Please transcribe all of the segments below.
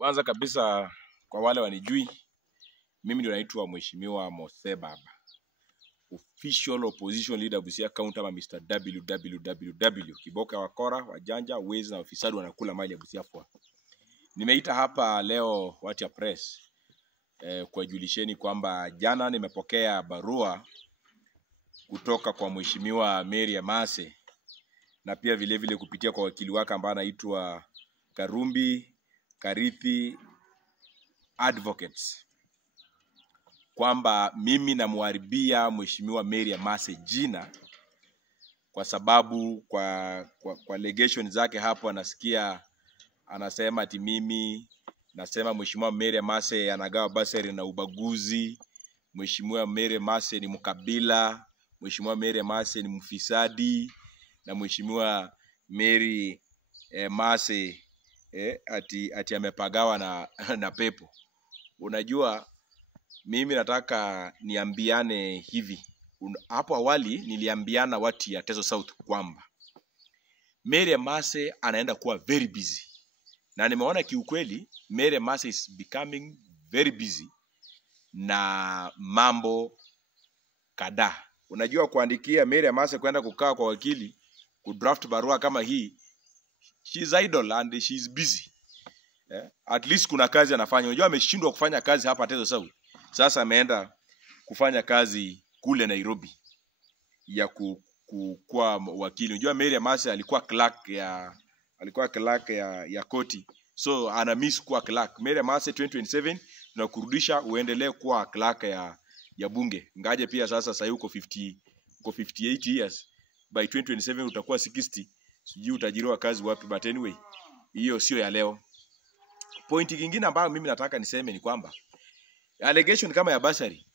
Kwanza kabisa kwa wale wanijui, mimi ndio naitwa Mheshimiwa Mose Baba, official opposition leader Busia County ama Mr. WWWW. Kiboka wakora, wajanja, wezi na wafisadi wanakula mali ya Busia Fwa. Nimeita hapa leo watu ya press kwa julisheni kwamba jana nimepokea barua kutoka kwa Mheshimiwa Mary Emase na pia vile vile kupitia kwa wakili wake ambaye anaitwa Karumbi Karithi Advocates, kwamba mimi namuharibia Mheshimiwa Mary Emase jina kwa sababu kwa allegation zake hapo anasikia anasema ati mimi nasema Mheshimiwa Mary Emase anagawa basari na ubaguzi, Mheshimiwa Mary Emase ni mkabila, Mheshimiwa Mary Emase ni mfisadi, na Mheshimiwa Mary Emase ati amepagawa na pepo. Unajua mimi nataka niambiane hivi. Hapo awali niliambiana watu ya Teso South kwamba Mary Emase anaenda kuwa very busy. Na nimeona kiukweli Mary Emase is becoming very busy na mambo kadhaa. Unajua kuandikia Mary Emase kwenda kukaa kwa wakili kudraft barua kama hii, she is idle and she is busy. At least kuna kazi anafanya. Unajua ameshindwa kufanya kazi hapa Teso South. Sasa ameenda kufanya kazi kule Nairobi ya kuwa wakili. Unajua Mary Emase alikuwa clerk ya koti. So ana miss kuwa clerk. Mary Emase 2027 tunakurudisha uendelee kuwa clerk ya bunge. Ngaje pia sasa uko 58 years. By 2027 utakuwa 60. Sijui utajiriwa kazi wapi, but anyway, hiyo sio ya leo. Pointi nyingine ambayo mimi nataka niseme ni kwamba allegation kama ya basari,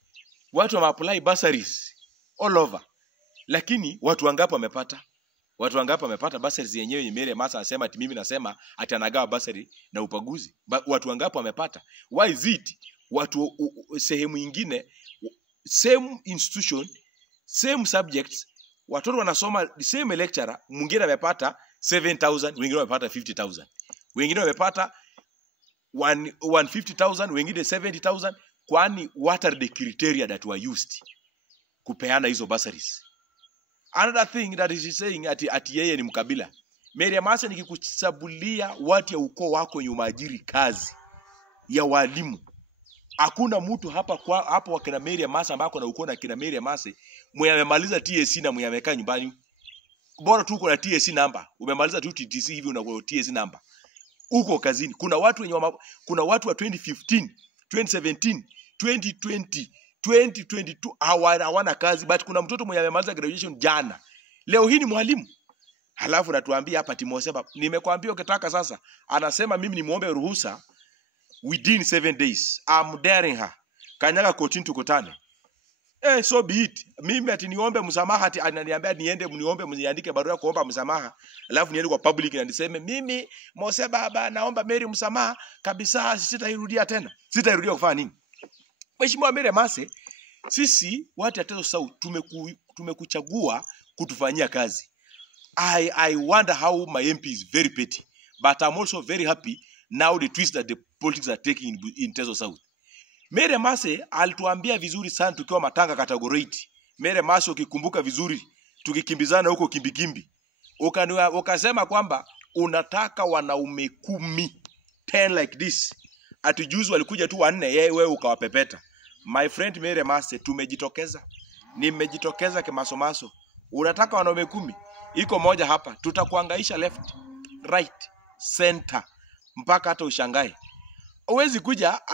watu wameapply basaries all over, lakini watu wangapi wamepata? Watu wangapi wamepata basaries yenyewe? Ni Mary Emase anasema ati mimi nasema ati anagawa basari na upaguzi. Watu wangapi wamepata? Why is it watu sehemu nyingine, same institution, same subjects, watoto wanasoma the same lecturer, mwingine amepata 7,000, wengine wamepata 50,000, wengine wamepata 150,000, wengine 70,000. Kwani what are the criteria that were used kupeana hizo bursaries? Another thing that is saying ati yeye ni mkabila. Mary Emase nikikusabulia watu ya ukoo wako nyumaajiri kazi ya walimu. Hakuna mtu hapo wakina Mary Emase ambako na ukoo na kina Mary Emase mwenye amemaliza TSC na mwenye amekaa nyumbani. Bora tu uko na TSC number, umemaliza tu TTC hivi una TSC number, uko kazini. Kuna watu wa 2015, 2017, 2020, 2022 hawana kazi, but kuna mtoto mwenye amemaliza graduation jana. Leo hii ni mwalimu. Halafu natuambia hapa Mose Baba, nimekwambia ukitaka sasa, anasema mimi nimuombe ruhusa within 7 days. I'm daring her. Kanyaga kotini tukutane. So be it. Mimi ati niombe msamaha, ati ananiambia niende mniombe mniandike barua kuomba msamaha. Alafu niende kwa public na niseme mimi Mose Baba naomba Mary msamaha kabisa, sitairudia tena. Sitairudia kufanya nini? Mheshimiwa Mary Emase, sisi watu ya Teso South tumekuchagua kutufanyia kazi. I wonder how my MP is very petty, but I'm also very happy now the twist that the politics are taking in Teso South. Mary Emase alituambia vizuri sana tukiwa Matanga category. Mary Emase ukikumbuka vizuri tukikimbizana huko kimbikimbi, ukasema kwamba unataka wanaume 10 like this. Atujuzi walikuja tu 4, yeye wewe ukawapepeta. My friend Mary Emase, tumejitokeza. Nimejitokeza kimasomaso. Unataka wanaume 10? Iko moja hapa. Tutakuangaisha left, right, center mpaka hata ushangae. Uwezi kuja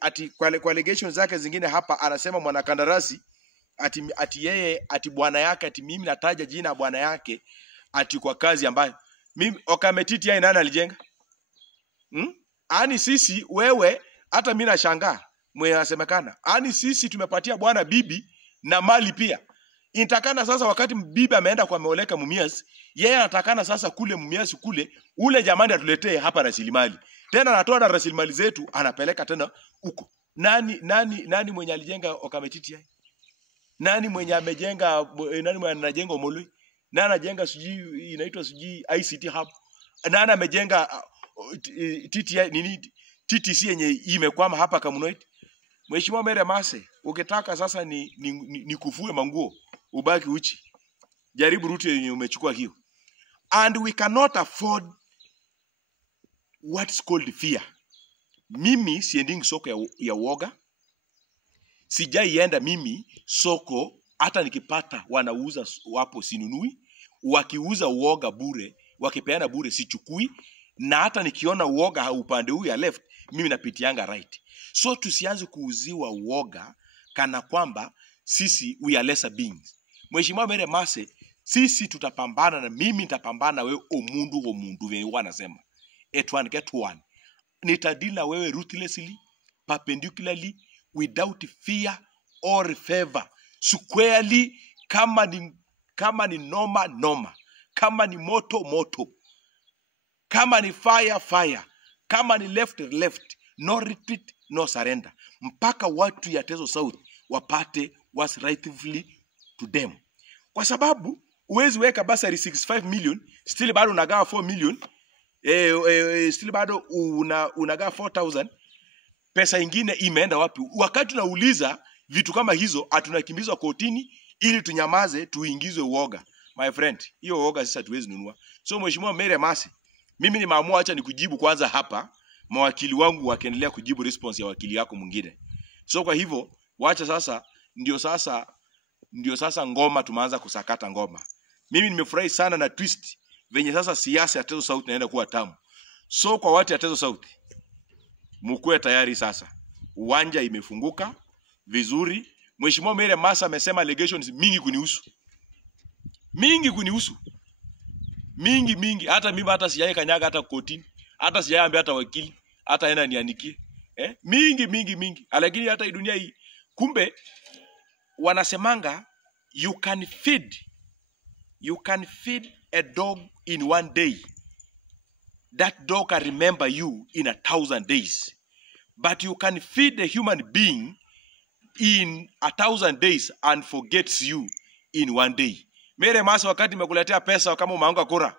ati kwa allegations zake zingine hapa anasema mwanakandarasi ati bwana yake, ati mimi nataja jina bwana yake ati kwa kazi ambayo mimi Okametiti yeye nani alijenga? Ani sisi wewe, hata mimi nashangaa mwenye anasemekana. Ani sisi tumepatia bwana bibi na mali pia. Inatakana sasa wakati bibi ameenda kwa Meoleka Mumias, yeye anatakana sasa kule Mumias kule ule jamani atuletee hapa rasilimali. Tena anatoa na rasilimali zetu anapeleka tena huko. Nani mwenye alijenga Okametiti yeye? Nani mwenye amejenga, nani mwenye anajenga Omoloi? Nani anajenga inaitwa ICT hub? Nani amejenga TTI nini TTC yenye imekwama hapa Kamunoit. Mheshimiwa Mere Mase, ukitaka sasa ni kufue manguo, ubaki uchi. Jaribu route yenye umechukua hiyo. And we cannot afford what's called fear. Mimi siending soko ya uoga. Sijaienda mimi soko, hata nikipata wanauza wapo sinunui. Wakiuza uoga bure, wakipeana bure sichukui. Na hata nikiona uoga upande huu ya left, mimi napitianga right. So tusianze kuuziwa uoga kana kwamba sisi we are lesser beings. Mheshimiwa Mere Mase, sisi tutapambana na mimi nitapambana wewe omundu venye wanasema. At one get one. Nitadila wewe ruthlessly, perpendicularly, without fear or favor. Squarely, kama ni noma. Kama ni moto. Kama ni fire. Kama ni left. No retreat, no surrender. Mpaka watu ya Teso South wapate what's rightfully to them. Kwa sababu uwezi weka basari 65 million, still bado unagawa 4 million, still bado unagawa 4,000, pesa ingine imeenda wapi? Wakati tunauliza vitu kama hizo, atunakimbizwa kotini ili tunyamaze, tuingizwe uoga. My friend, hiyo uoga sasa tuwezi nunua. So Mheshimiwa Mere Mase, mimi ni maamua acha nikujibu kwanza hapa, mawakili wangu wakiendelea kujibu response ya wakili yako mwingine. So kwa hivyo, wacha sasa, ndio sasa ngoma tumeanza kusakata ngoma. Mimi nimefurahi sana na twist venye sasa siasa ya Teso South inaenda kuwa tamu. So kwa watu ya Teso South, mkuwe tayari sasa. Uwanja imefunguka vizuri. Mheshimiwa Mere Mase amesema allegations mingi kunihusu. Mingi. Hata mimi hata sijai kanyaga hata kotini. Hata sijaambia hata wakili. Hata ena nianikie. Mingi. Lakini hata dunia hii. Kumbe wanasemanga you can feed a dog in one day. That dog can remember you in 1,000 days. But you can feed a human being in 1,000 days and forgets you in one day. Mere Mase, wakati nimekuletea pesa kama umeanguka kura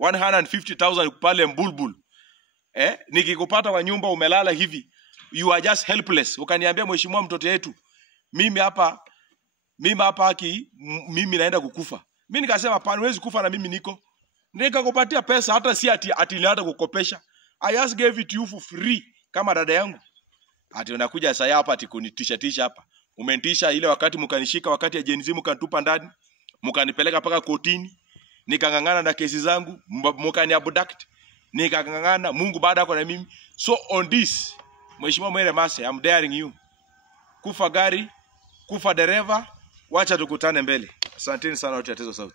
150,000 pale Mbulbul, nikikupata kwa nyumba umelala hivi, you are just helpless. Ukaniambia Mheshimiwa mtoto yetu, mimi hapa mimi naenda kukufa. Mimi nikasema hapana, huwezi kufa na mimi niko. Nikakupatia pesa hata si ati hata kukopesha. I just gave it to you for free kama dada yangu. Ati unakuja sasa hapa ati kunitisha hapa. Umenitisha ile wakati mkanishika wakati ya Gen Z mkanitupa ndani, mkanipeleka paka kotini, nikangangana na kesi zangu, mkaniabduct, nikangangana, Mungu baada yako na mimi. So on this, Mheshimiwa Mere Mase, I'm daring you. Kufa gari, kufa dereva, wacha tukutane mbele. Asanteni sana watu ya Teso South.